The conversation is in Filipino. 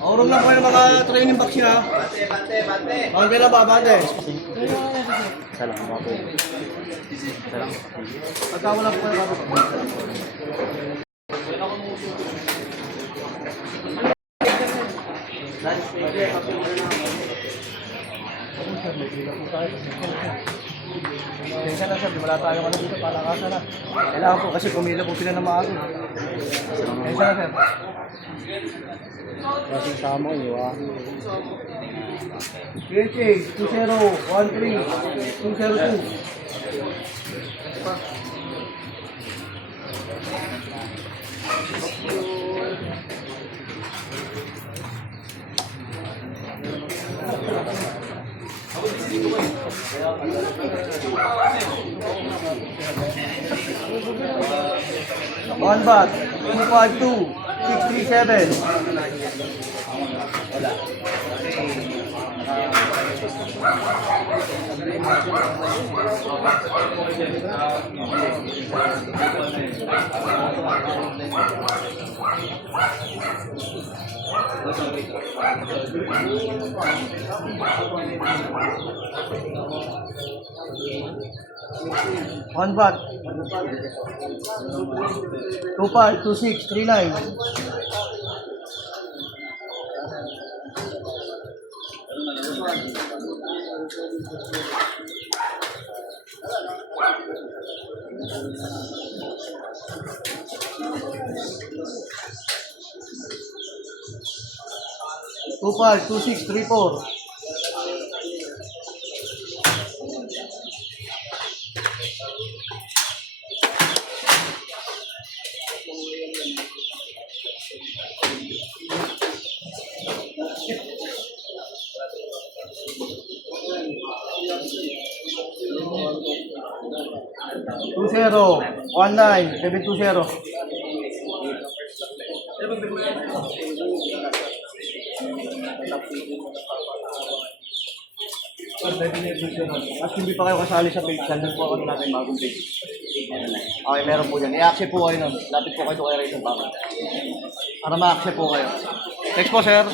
Aurum lang po yung mga training vaccine ha. Bate. Okay na ba, bate? Salam mga po. Salam. Pagkawa lang po kayo bate. Kaya na sir, di wala tayo ano dito, palakasan na. Kailangan po kasi pumila po sila ng maaga. Kaya na sir. Kasing samo iyo ah. PHA 2013 202. One bag, 252, 637. One bag, 252639. Two five 2634. Two zero 19720. At hindi pa kayo kasali sa page, sandal po ako natin bagong page. Okay, meron po yan. I-accept po kayo nun. Lapit po kayo kay Rachel Baka. Para ma-accept po kayo. Text po, sir.